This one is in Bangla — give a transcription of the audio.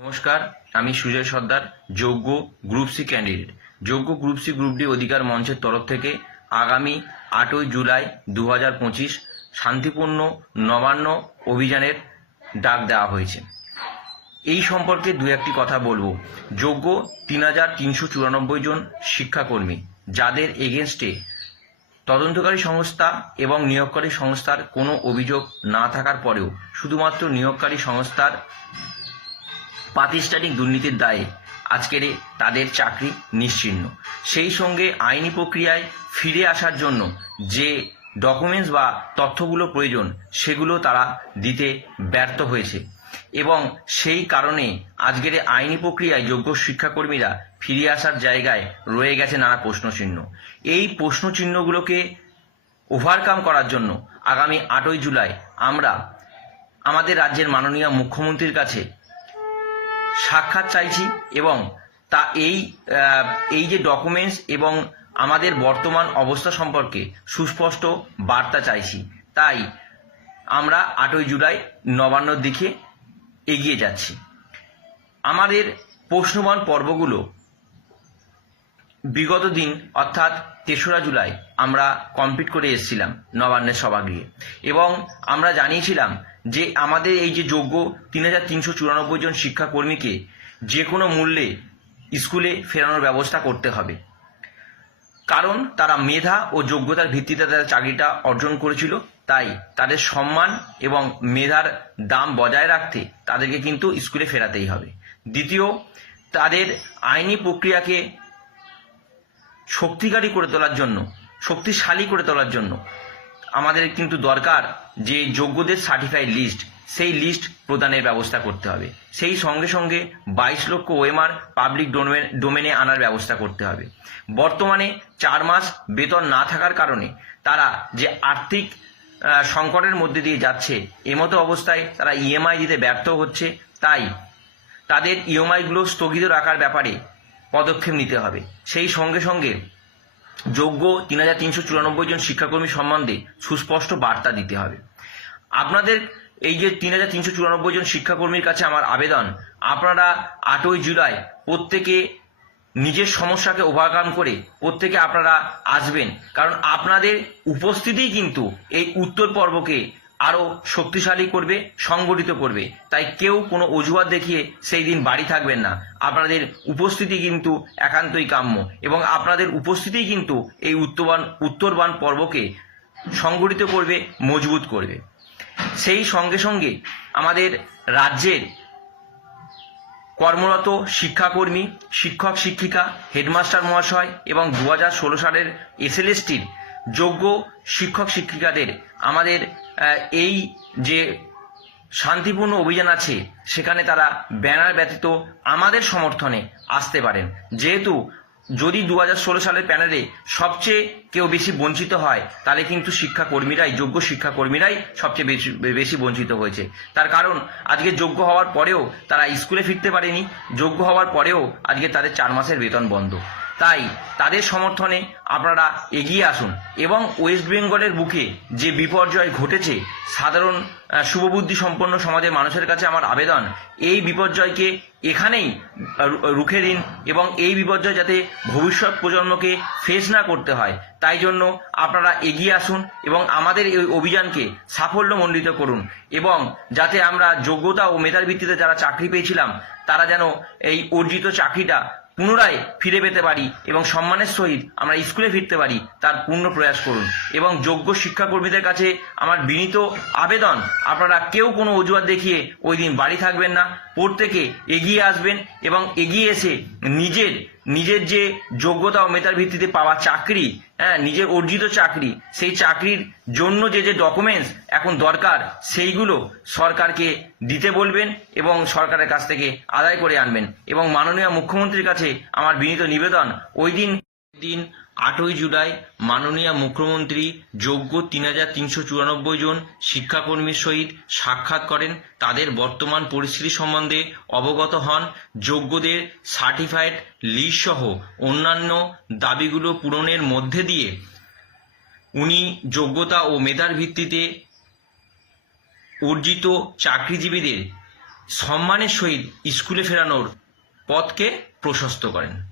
নমস্কার, আমি সুজয় সর্দার যোগ্য গ্রুপ সি ক্যান্ডিডেট। যোগ্য গ্রুপ সি গ্রুপ ডি অধিকার মঞ্চের তরফ থেকে আগামী আটই জুলাই দু হাজার পঁচিশ শান্তিপূর্ণ নবান্ন অভিযানের ডাক দেওয়া হয়েছে। এই সম্পর্কে দু একটি কথা বলব। যোগ্য তিন হাজার তিনশো চুরানব্বই জন শিক্ষাকর্মী, যাদের এগেনস্টে তদন্তকারী সংস্থা এবং নিয়োগকারী সংস্থার কোনো অভিযোগ না থাকার পরেও শুধুমাত্র নিয়োগকারী সংস্থার প্রাতিষ্ঠানিক দুর্নীতির দায়ে আজকের তাদের চাকরি নিশ্চিহ্ন সেই সঙ্গে আইনি প্রক্রিয়ায় ফিরে আসার জন্য যে ডকুমেন্টস বা তথ্যগুলো প্রয়োজন, সেগুলো তারা দিতে ব্যর্থ হয়েছে। এবং সেই কারণে আজকের আইনি প্রক্রিয়ায় যোগ্য শিক্ষাকর্মীরা ফিরে আসার জায়গায় রয়ে গেছে নানা প্রশ্নচিহ্ন। এই প্রশ্নচিহ্নগুলোকে ওভারকাম করার জন্য আগামী আটই জুলাই আমরা আমাদের রাজ্যের মাননীয় মুখ্যমন্ত্রীর কাছে সাক্ষাৎ চাইছি এবং তা এই এই যে ডকুমেন্টস এবং আমাদের বর্তমান অবস্থা সম্পর্কে সুস্পষ্ট বার্তা চাইছি। তাই আমরা আটই জুলাই নবান্নর দিকে এগিয়ে যাচ্ছি। আমাদের প্রশ্নবান পর্বগুলো বিগত দিন, অর্থাৎ তেসরা জুলাই, আমরা কমপ্লিট করে এসেছিলাম নবান্নের সভাগৃহে এবং আমরা জানিয়েছিলাম যে আমাদের এই যে যোগ্য তিন হাজার তিনশো চুরানব্বই জন শিক্ষাকর্মীকে যে কোনো মূল্যে স্কুলে ফেরানোর ব্যবস্থা করতে হবে। কারণ তারা মেধা ও যোগ্যতার ভিত্তিতে তাদের চাকরিটা অর্জন করেছিল, তাই তাদের সম্মান এবং মেধার দাম বজায় রাখতে তাদেরকে কিন্তু স্কুলে ফেরাতেই হবে। দ্বিতীয়, তাদের আইনি প্রক্রিয়াকে শক্তিকারী করে তোলার জন্য, শক্তিশালী করে তোলার জন্য আমাদের কিন্তু দরকার যে যোগ্যদের সার্টিফাইড লিস্ট সেই লিস্ট প্রদানের ব্যবস্থা করতে হবে। সেই সঙ্গে সঙ্গে বাইশ লক্ষ ওএমআর পাবলিক ডোমেনে আনার ব্যবস্থা করতে হবে। বর্তমানে চার মাস বেতন না থাকার কারণে তারা যে আর্থিক সংকটের মধ্যে দিয়ে যাচ্ছে, এমতো অবস্থায় তারা ইএমআই দিতে ব্যর্থ হচ্ছে। তাই তাদের ইএমআইগুলো স্থগিত রাখার ব্যাপারে পদক্ষেপ নিতে হবে। সেই সঙ্গে সঙ্গে যোগ্য তিন হাজার তিনশো চুরানব্বই জন শিক্ষাকর্মী সম্বন্ধে সুস্পষ্ট বার্তা দিতে হবে। আপনাদের এই যে তিন হাজার তিনশো চুরানব্বই জন শিক্ষাকর্মীর কাছে আমার আবেদন, আপনারা আটই জুলাই প্রত্যেকে নিজের সমস্যাকে ওভারকাম করে প্রত্যেকে আপনারা আসবেন। কারণ আপনাদের উপস্থিতিই কিন্তু এই উত্তর পর্বকে আরও শক্তিশালী করবে, সংগঠিত করবে। তাই কেউ কোনো অজুহাত দেখিয়ে সেই দিন বাড়ি থাকবেন না। আপনাদের উপস্থিতি কিন্তু একান্তই কাম্য এবং আপনাদের উপস্থিতি কিন্তু এই উত্তরবান উত্তরবান পর্বকে সংগঠিত করবে, মজবুত করবে। সেই সঙ্গে সঙ্গে আমাদের রাজ্যের কর্মরত শিক্ষাকর্মী শিক্ষক শিক্ষিকা হেডমাস্টার মহাশয় এবং দু হাজার ষোলো সালের এসএলএসটির যোগ্য শিক্ষক শিক্ষিকাদের আমাদের এই যে শান্তিপূর্ণ অভিযান আছে, সেখানে তারা ব্যানার ব্যতীত আমাদের সমর্থনে আসতে পারেন। যেহেতু যদি দু হাজার ষোলো সালের প্যানেলে সবচেয়ে কেউ বেশি বঞ্চিত হয়, তাহলে কিন্তু শিক্ষাকর্মীরাই, যোগ্য শিক্ষাকর্মীরাই সবচেয়ে বেশি বেশি বঞ্চিত হয়েছে। তার কারণ, আজকে যোগ্য হওয়ার পরেও তারা স্কুলে ফিরতে পারেনি, যোগ্য হওয়ার পরেও আজকে তাদের চার মাসের বেতন বন্ধ। তাই তাদের সমর্থনে আপনারা এগিয়ে আসুন এবং ওয়েস্ট বেঙ্গলের বুকে যে বিপর্যয় ঘটেছে, সাধারণ শুভবুদ্ধি সম্পন্ন সমাজের মানুষের কাছে আমার আবেদন, এই বিপর্যয়কে এখানেই রুখে দিন এবং এই বিপর্যয় যাতে ভবিষ্যৎ প্রজন্মকে ফেস না করতে হয়। তাই জন্য আপনারা এগিয়ে আসুন এবং আমাদের এই অভিযানকে সাফল্যমণ্ডিত করুন এবং যাতে আমরা যোগ্যতা ও মেধার ভিত্তিতে যারা চাকরি পেয়েছিলাম, তারা যেন এই অর্জিত চাকরিটা পুনরায় ফিরে পেতে পারি এবং সম্মানের সহিত আমরা স্কুলে ফিরতে পারি, তার পূর্ণ প্রয়াস করুন। এবং যোগ্য শিক্ষাকর্মীদের কাছে আমার বিনীত আবেদন, আপনারা কেউ কোনো অজুহাত দেখিয়ে ওই দিন বাড়ি থাকবেন না। প্রত্যেকে এগিয়ে আসবেন এবং এগিয়ে এসে নিজের নিজের যে যোগ্যতা ও মেধার ভিত্তিতে পাওয়া চাকরি হ্যাঁ নিজের অর্জিত চাকরি, সেই চাকরির জন্য যে যে ডকুমেন্টস এখন দরকার, সেইগুলো সরকারকে দিতে বলবেন এবং সরকারের কাছ থেকে আদায় করে আনবেন। এবং মাননীয় মুখ্যমন্ত্রীর কাছে আমার বিনীত নিবেদন, ওই দিন দিন আটই জুলাই মাননীয় মুখ্যমন্ত্রী যোগ্য তিন হাজার তিনশো চুরানব্বই জন শিক্ষাকর্মীর সহিত সাক্ষাৎ করেন। তাদের বর্তমান পরিস্থিতি সম্বন্ধে অবগত হন। যোগ্যদের সার্টিফাইড লিস্ট সহ অন্যান্য দাবিগুলো পূরণের মধ্যে দিয়ে উনি যোগ্যতা ও মেধার ভিত্তিতে অর্জিত চাকরিজীবীদের সম্মানের সহিত স্কুলে ফেরানোর পথকে প্রশস্ত করেন।